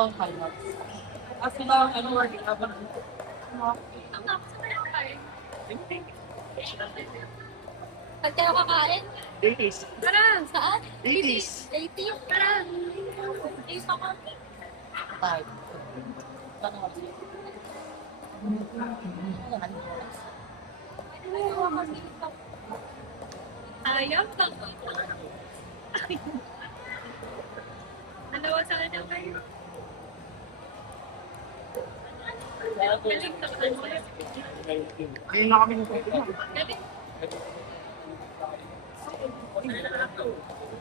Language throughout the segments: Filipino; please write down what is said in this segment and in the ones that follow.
ang highlight. At sila ang ano, working habang Pag tayo kakain, 80s. tara, saan? 80s. 80? Tara. 80s pa kami. Five. Tanong ako. Ayaw ka. Dalawa sa kanya kayo. Galing na kayo. Ayun na kami ng pwede na. Galing.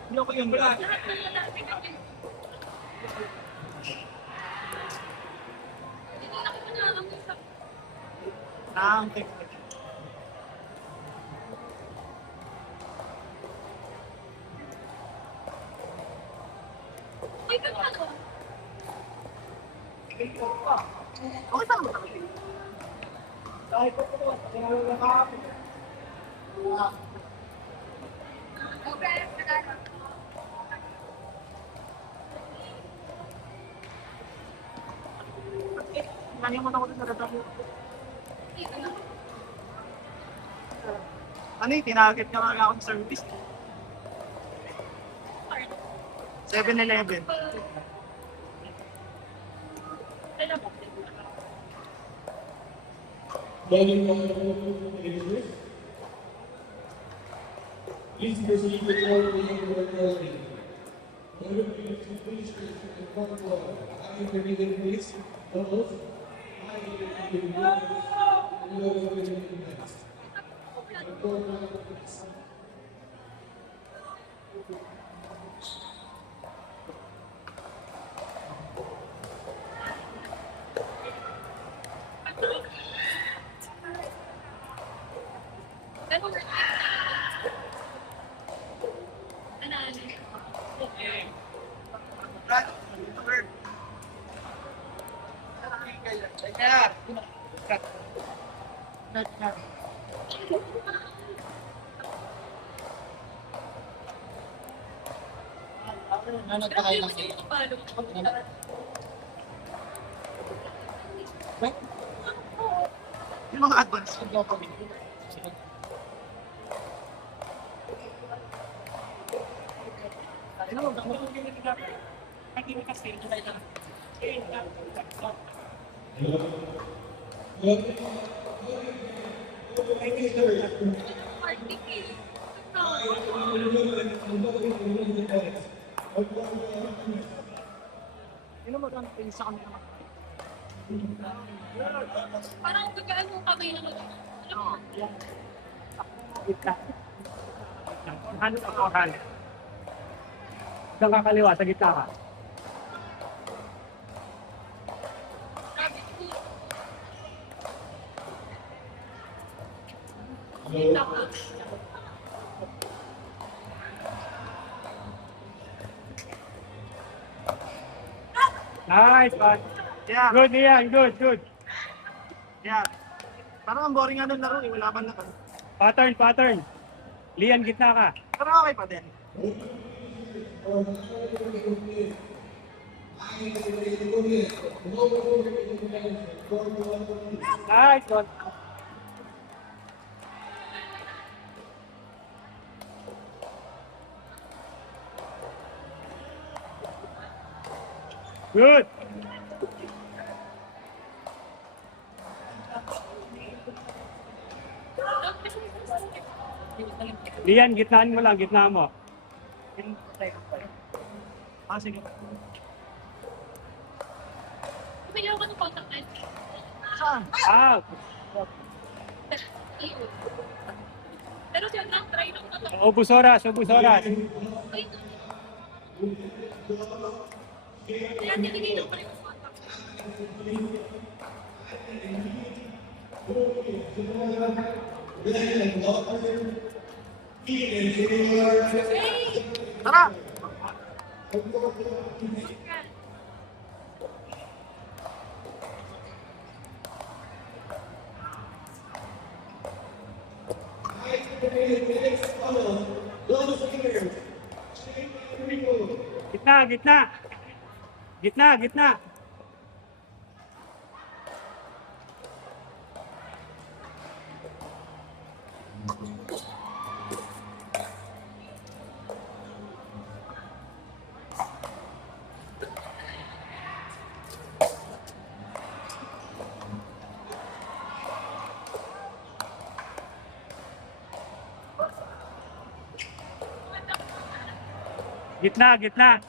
Hindi ako yun. Wala. Lahat ng lalaki kami. Hindi na ako nakakamusap. Ang text. Uy, ano? Okay pa naman kami. Kahit pa ito, tinawag na ako. Okay, magkano? Nangyamot ako sa radyo. Dito na. Ano eh, tinagit niya kaya ako sa service. 7-Eleven. Ano ba? Logging on the individuals. Please proceed with all the recording. Order to please and one more. I intermediate please. Almost. I intermediate next. Nagpakain lang sila. Yung mga advance. Sino magkano kayo sa kami naman? Parang gagaan mo kamay na mag- Gitna. Ano ka kakan? Saan ka kaliwa? Sa gitna ka. Nice one. Yeah, Good, Ian. Good, good. yeah. Parang ang boring nga ng laro eh, wala man naman. Pattern, pattern. Lian, gitna ka. Pero okay pa din. Nice one. Good. Lian, gitnaan mo lang, gitna mo. Ah, sige. Kumilaw ka ng contact lens. Saan? Out. Pero siya na-try nung ano. Ubus oras, ubus oras. Ay, kaya tinigil ko rin yung contact. Hey! Tara! Gitna, gitna. Gitna, gitna. Gitna, gitna.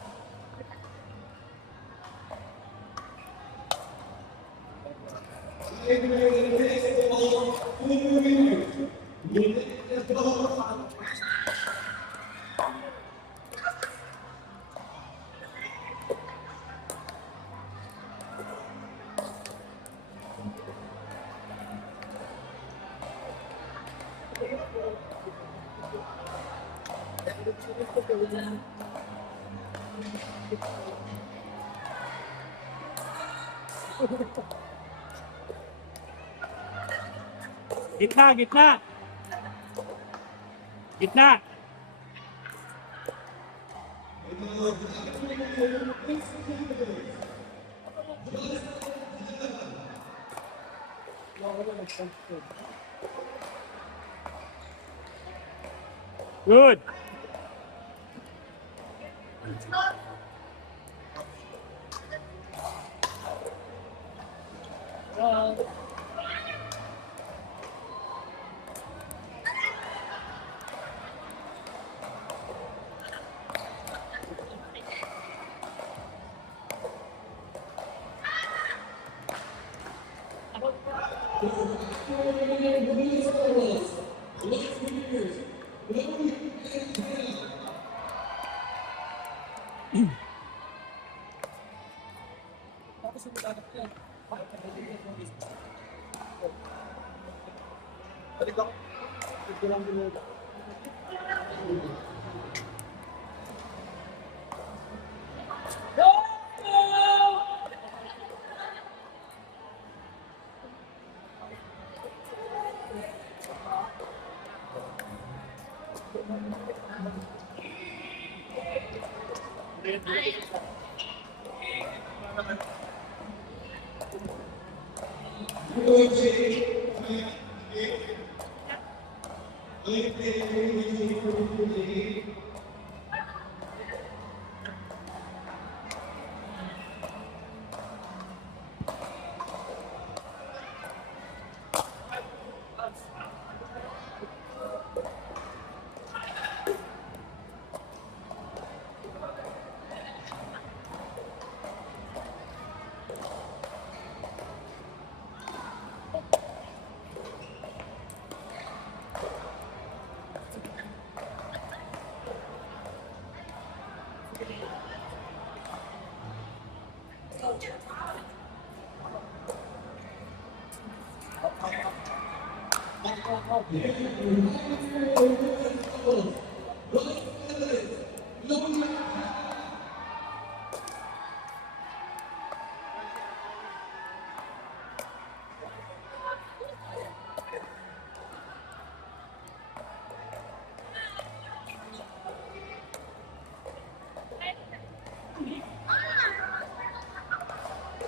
Gitna, gitna. Gitna. Good.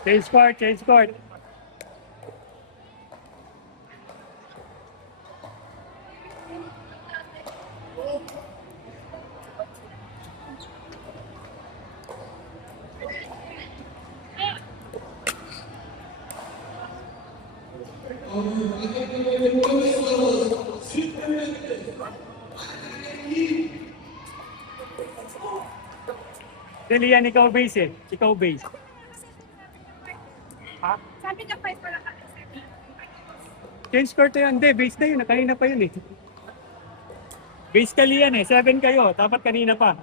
Change court, change court. Dili yan, ikaw base eh. Ikaw base. Ha? Sabi ka 5 pala ka. Change court na yan. Hindi, base na yun. Kanina pa yun eh. Base kali yan eh. 7 kayo. Dapat kanina pa.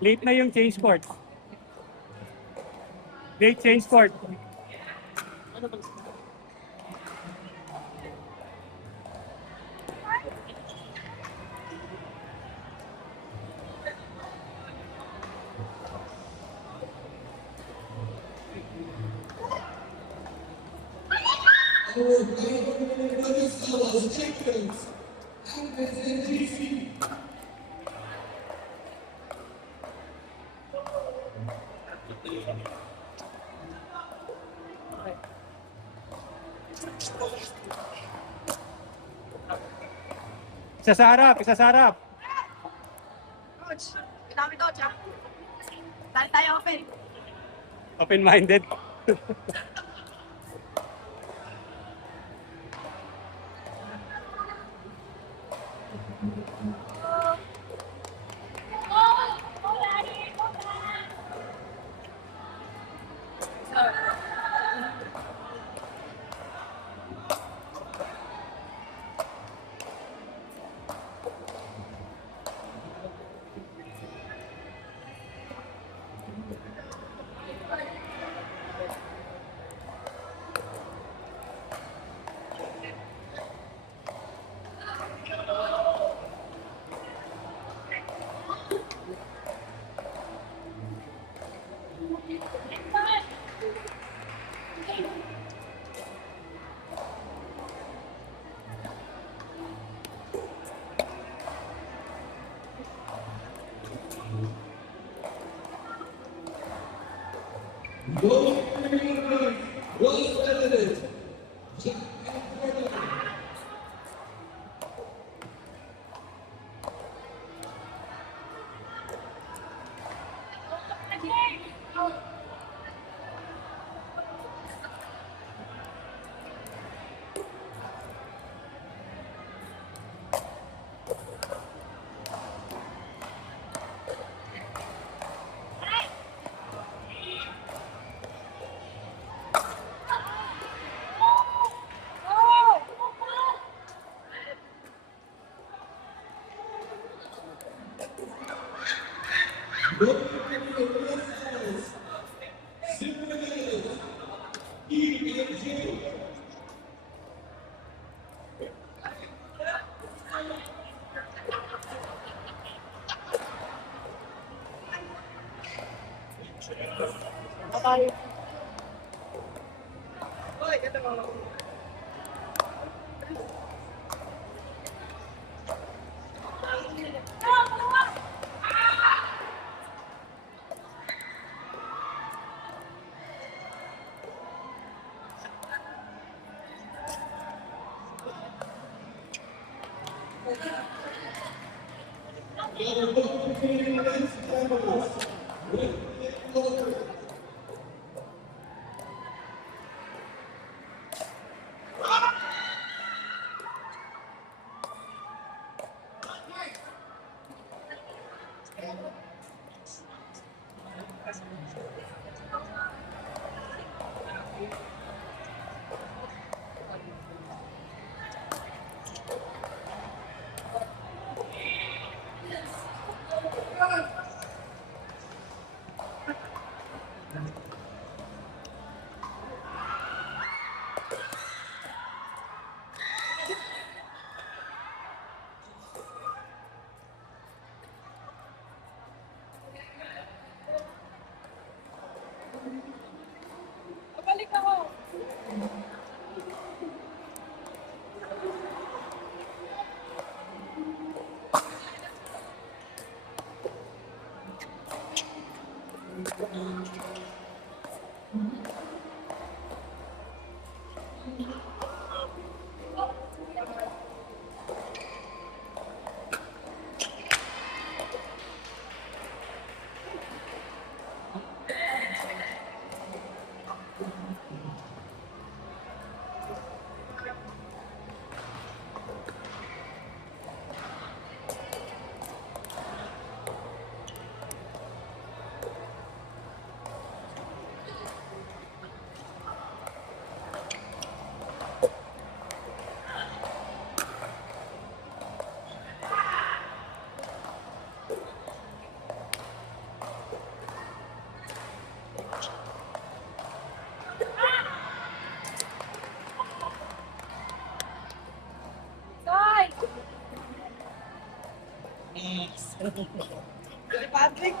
Late na yung change court. Late change court. Isa sa harap. Coach, ginamit ako, Jack. Dahil tayo open. Open-minded. Goal number 1 Jack Porter. Goal number 1 Super Eagles, ENG. Bye. Hoy, ganda mo. Babalik ako. Tay! Kay Patrick.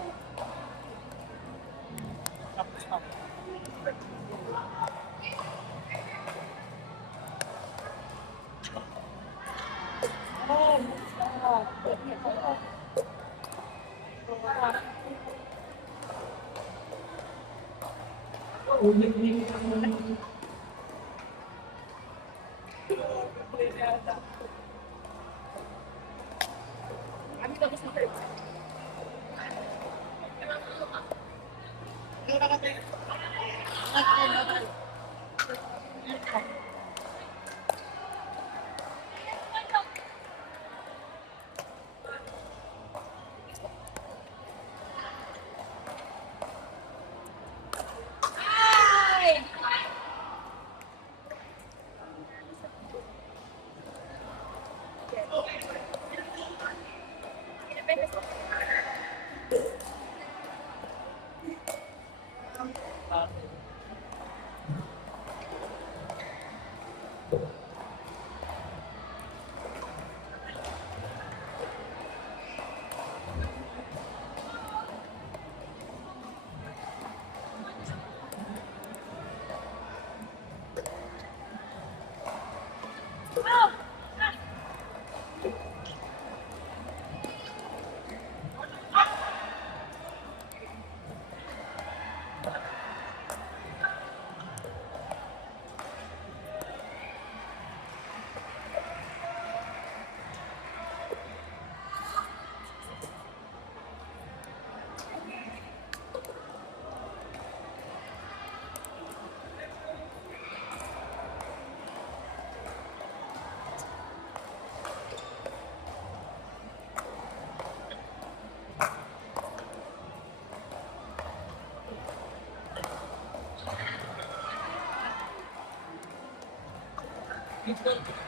It's not